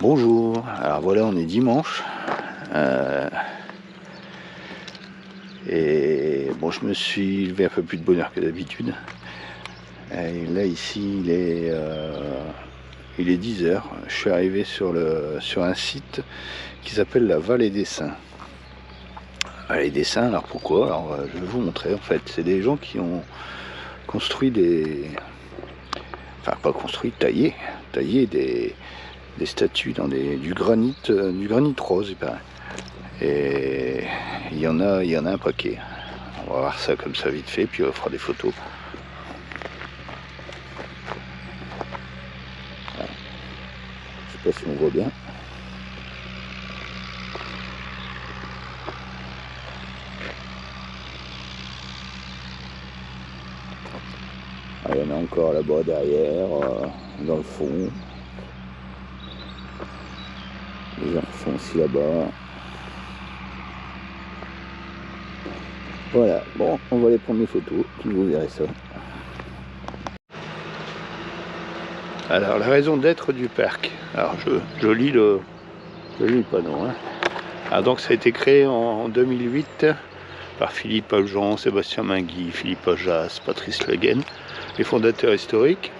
Bonjour, alors voilà, on est dimanche et bon, je me suis levé un peu plus de bonne heure que d'habitude. Et là ici il est 10 h. Je suis arrivé sur un site qui s'appelle la Vallée des Saints. Vallée des Saints, alors pourquoi? Alors je vais vous montrer. En fait, c'est des gens qui ont construit enfin pas construit, taillé des statues dans du granit rose, il paraît. Et il y en a un paquet. On va voir ça comme ça vite fait, puis on fera des photos. Voilà. Je sais pas si on voit bien. Ah, il y en a encore là-bas derrière, dans le fond. Les gens sont aussi là-bas. Voilà, bon, on va aller prendre des photos, puis vous verrez ça. Alors, la raison d'être du parc. Alors, je lis le panneau. Hein. Alors, donc, ça a été créé en 2008 par Philippe Aljon, Sébastien Mingui, Philippe Aujas, Patrice Le Guen, les fondateurs historiques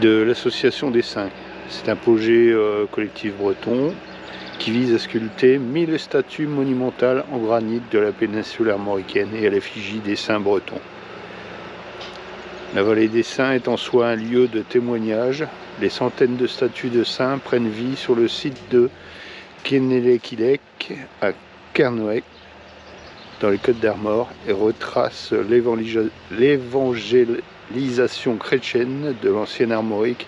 de l'association des Saints. C'est un projet collectif breton qui vise à sculpter 1000 statues monumentales en granit de la péninsule armoricaine et à l'effigie des saints bretons. La vallée des Saints est en soi un lieu de témoignage. Les centaines de statues de saints prennent vie sur le site de Kénélé-Quilec à Kernoec, dans les Côtes d'Armor, et retracent l'évangélisation chrétienne de l'ancienne Armorique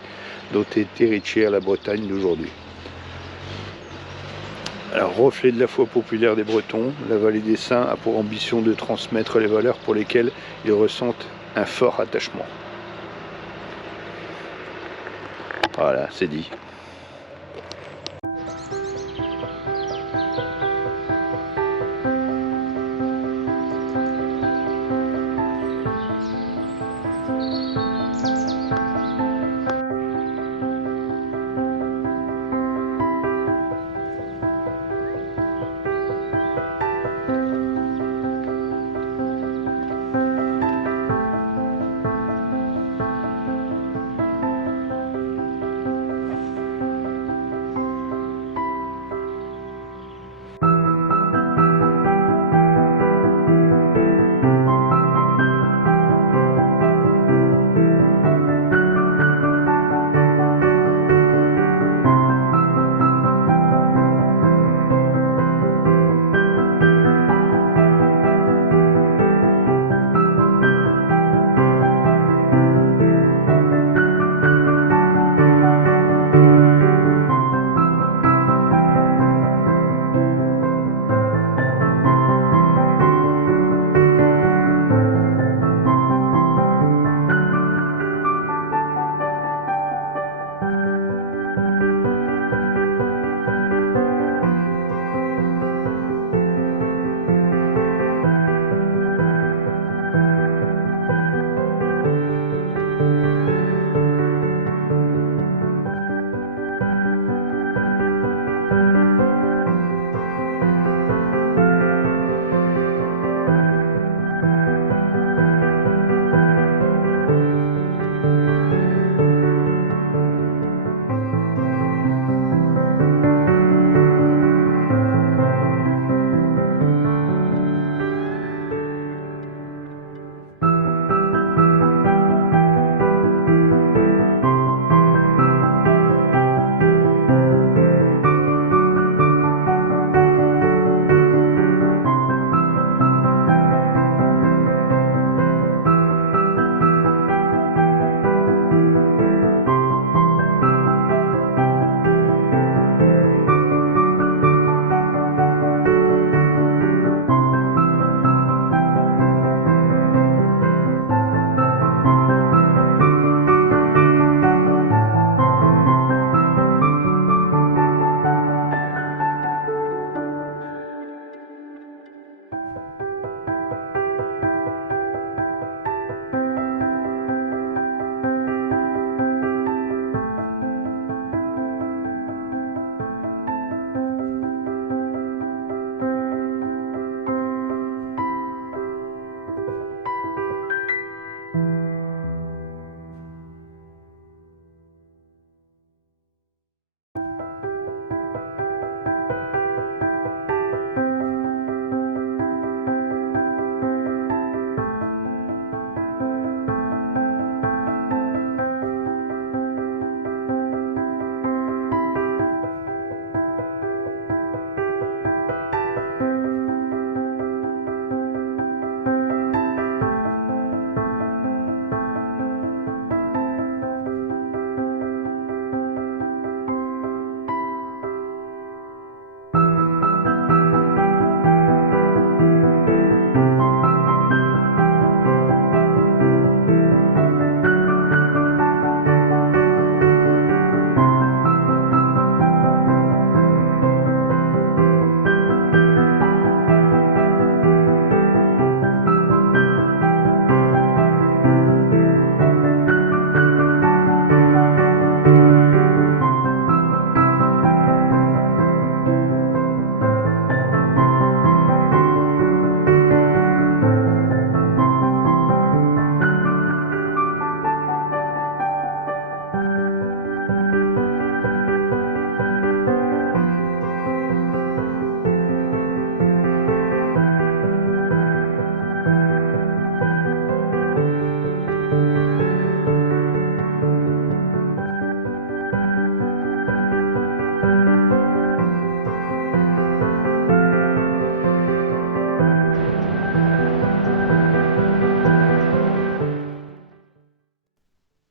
dont est héritière la Bretagne d'aujourd'hui. Alors, reflet de la foi populaire des Bretons, la vallée des Saints a pour ambition de transmettre les valeurs pour lesquelles ils ressentent un fort attachement. Voilà, c'est dit.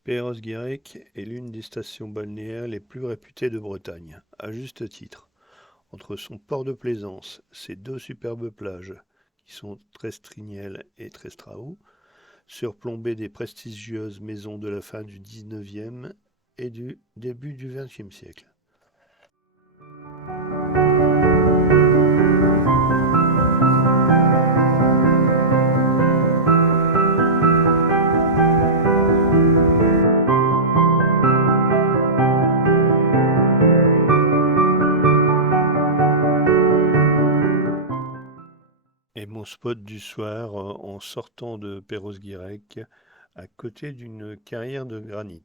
Perros-Guirec est l'une des stations balnéaires les plus réputées de Bretagne, à juste titre. Entre son port de plaisance, ses deux superbes plages, qui sont Trestrignel et Trestraou, surplombées des prestigieuses maisons de la fin du XIXe et du début du XXe siècle. Et mon spot du soir en sortant de Perros-Guirec, à côté d'une carrière de granit.